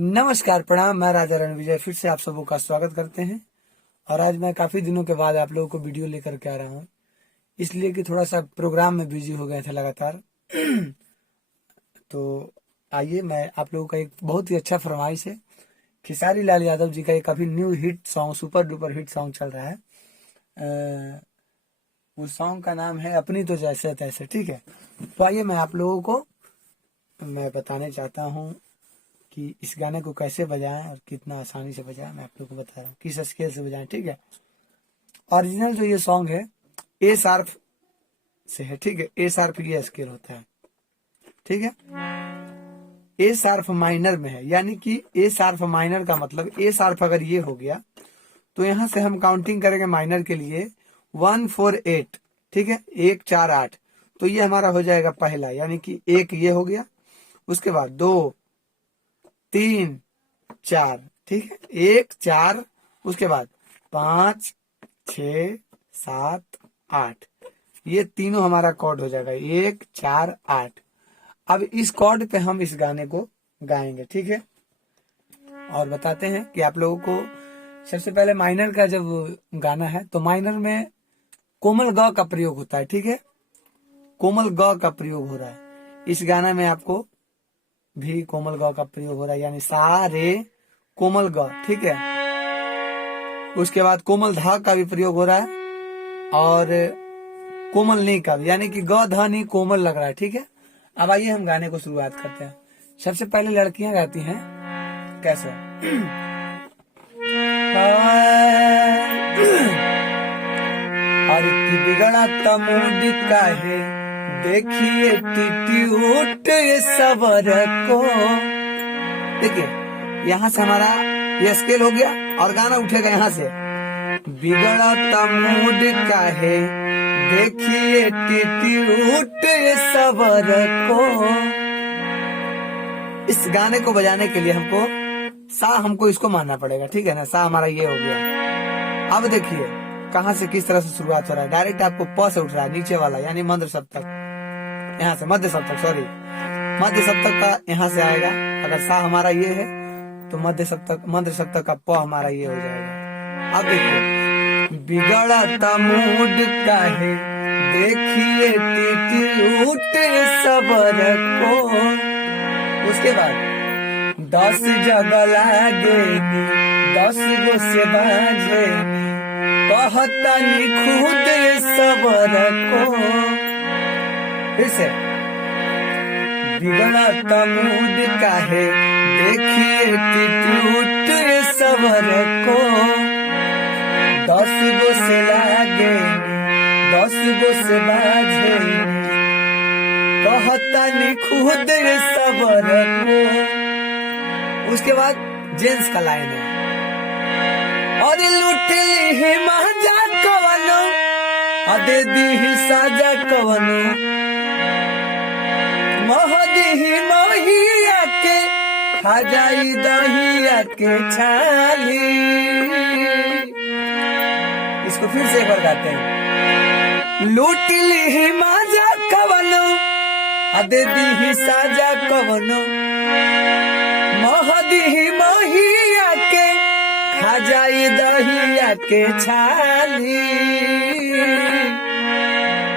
नमस्कार, प्रणाम। मैं राजा रणविजय फिर से आप सबों का स्वागत करते हैं। और आज मैं काफी दिनों के बाद आप लोगों को वीडियो लेकर के आ रहा हूँ, इसलिए कि थोड़ा सा प्रोग्राम में बिजी हो गए थे लगातार। तो आइए, मैं आप लोगों का एक बहुत ही अच्छा फरमाइश है, खेसारी लाल यादव जी का एक अभी new hit song, super duper hit song चल रहा है। उस सॉन्ग का नाम है अपनी तो जैसे तैसे। ठीक है, तो आइए मैं आप लोगों को मैं बताने चाहता हूँ कि इस गाने को कैसे बजाएं और कितना आसानी से बजाएं। मैं आप लोगों को बता रहा हूँ किस स्केल से बजाएं। ठीक है, ओरिजिनल जो ये सॉन्ग है ए शार्प से है। ठीक है, ए शार्प ये स्केल होता है। ठीक है, ए शार्प माइनर में है, यानी कि ए शार्प माइनर का मतलब ए शार्प अगर ये हो गया तो यहां से हम काउंटिंग करेंगे माइनर के लिए 1 4 8। ठीक है, 1 4 8, तो ये हमारा हो जाएगा पहला, यानी कि एक ये हो गया, उसके बाद 2 3 4। ठीक है, 1 4, उसके बाद 5 6 7 8, ये तीनों हमारा कॉर्ड हो जाएगा 1 4 8। अब इस कॉर्ड पे हम इस गाने को गाएंगे। ठीक है, और बताते हैं कि आप लोगों को सबसे पहले माइनर का जब गाना है तो माइनर में कोमल ग का प्रयोग होता है। ठीक है, कोमल ग का प्रयोग हो रहा है इस गाना में, आपको भी कोमल ग का प्रयोग हो रहा है, यानी सा रे कोमल ग। ठीक है, उसके बाद कोमल धा का भी प्रयोग हो रहा है और कोमल नी का भी, यानी कि ग ध नी कोमल लग रहा है। ठीक है, अब आइए हम गाने को शुरुआत करते हैं। सबसे पहले लड़कियां गाती हैं कैसे। अरे की बिगड़ा तमूड का है, देखिए टीट्यूट सबर को। देखिए यहाँ से हमारा ये स्केल हो गया और गाना उठेगा यहाँ से, बिगड़ा तमूड का है, देखिए टीट्यूट सबर को। इस गाने को बजाने के लिए हमको इसको मानना पड़ेगा। ठीक है ना, सा हमारा ये हो गया। अब देखिए कहां से किस तरह से शुरुआत हो रहा है। डायरेक्ट आपको प से उठ रहा है, नीचे वाला, यानी मध्य सप्तक, यहाँ से मध्य सप्तक, सॉरी मध्य सप्तक का यहाँ से आएगा। अगर सा हमारा ये है तो मध्य सप्तक का प हमारा ये हो जाएगा। अब देखिए, बिगड़ा तमूड का है, देखिए टीट्यूट सबर को। उसके बाद 10 जगह लागे, 10 गो से बाजे, कहता नी खुद सबर को। फिर से, बिगड़ा तमूड का है, देखिए टीट्यूट सबर को। 10 गो से लागे, 10 गो से बाजे, कहता नी खुद सबर को। उसके बाद जेंट्स का लाइन है, और लूट ली महाजा कवनो, दे दी साजा कवनो, मोह दी मोहिया के, खा जाई दहिया के छाली। इसको फिर से एक बार गाते हैं, लूट ली महाजा कवनो, दे दी साजा कवनो, मोह दी मोहिया के, खा जाई दहिया के छाली।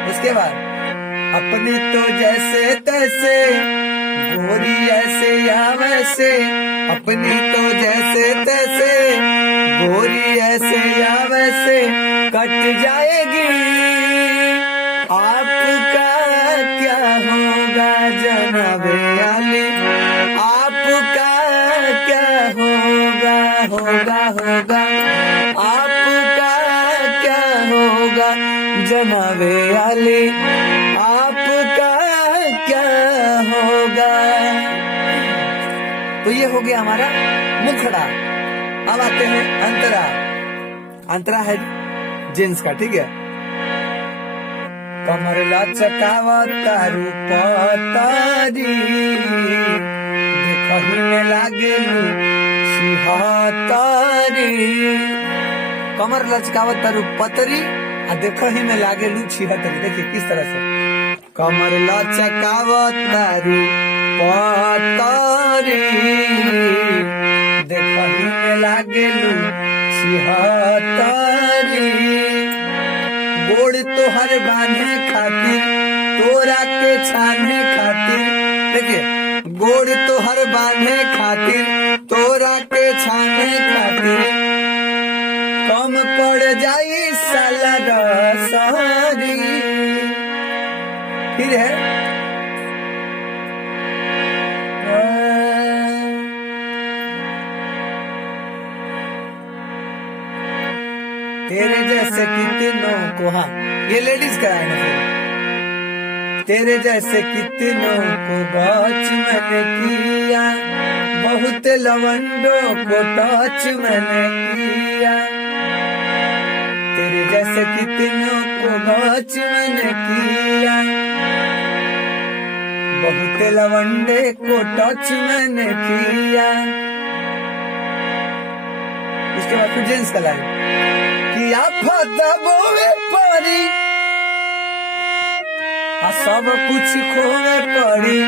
उसके बाद अपने तो जैसे तैसे, गोरी ऐसे या वैसे, अपनी तो जैसे तैसे, गोरी ऐसे या वैसे, कट जाएगी आपका क्या होगा जनाबे अली, आपका क्या होगा, होगा आपका क्या होगा जनाबे अली, आपका क्या होगा। तो ये हो गया हमारा मुखड़ा। अब आते हैं अंतरा। अंतरा है जेंट्स का। ठीक है, कमर लचकावा तारू पतारी, देखही में लागे छिहत्तरी। कमर लचकावा तारू पतरी, देखही में लागे छिहत्तरी। देखिए किस तरह से, कमर लचकावा तारू पतारी, छाने खातिर, देखिए गोड़ तो हर बांधे खातिर, तोरा के छाने खातिर, कम पड़ जाई साला रसरी। फिर है तेरे जैसे कितनों को, हाँ ये लेडीज का है ना। तेरे जैसे कितनों को टच मैंने किया, बहुत लवंडों को टच मैंने किया। तेरे जैसे कितनों को टच मैंने किया, बहुत लवंडे को टच मैंने किया। इसके बाद फिर जेंट्स का लाइन, आफत बोवे पड़ी, सब कुछ खोवे पड़ी,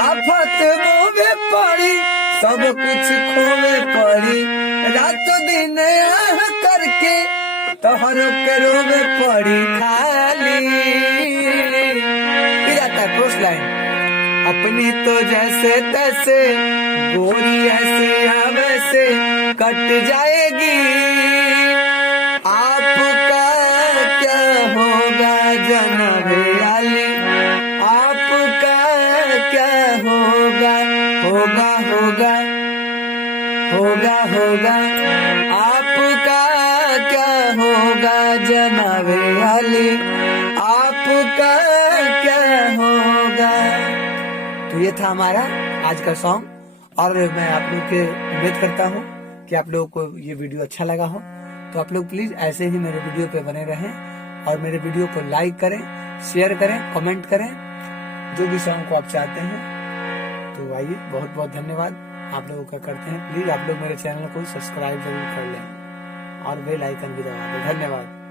आफत बोवे पड़ी, सब कुछ खोवे पड़ी, रात दिन आह करके तोहरों के रोवे पड़ी खाली। फिर आता है क्रोस लाइन, अपनी तो जैसे तैसे गोरी ऐसे या वैसे कट जाएगी, आपका क्या होगा जनाबे आली, आपका क्या होगा, होगा होगा होगा होगा, आपका क्या होगा जनाबे आली, आपका क्या होगा। तो ये था हमारा आज का सॉन्ग, और मैं आप लोग के उम्मीद करता हूँ कि आप लोगों को ये वीडियो अच्छा लगा हो। तो आप लोग प्लीज ऐसे ही मेरे वीडियो पे बने रहें और मेरे वीडियो को लाइक करें, शेयर करें, कमेंट करें, जो भी सॉन्ग को आप चाहते हैं। तो आइए, बहुत बहुत धन्यवाद आप लोगों का करते हैं। प्लीज आप लोग मेरे चैनल को सब्सक्राइब जरूर कर लें और बेल आइकन भी दबा दें। धन्यवाद।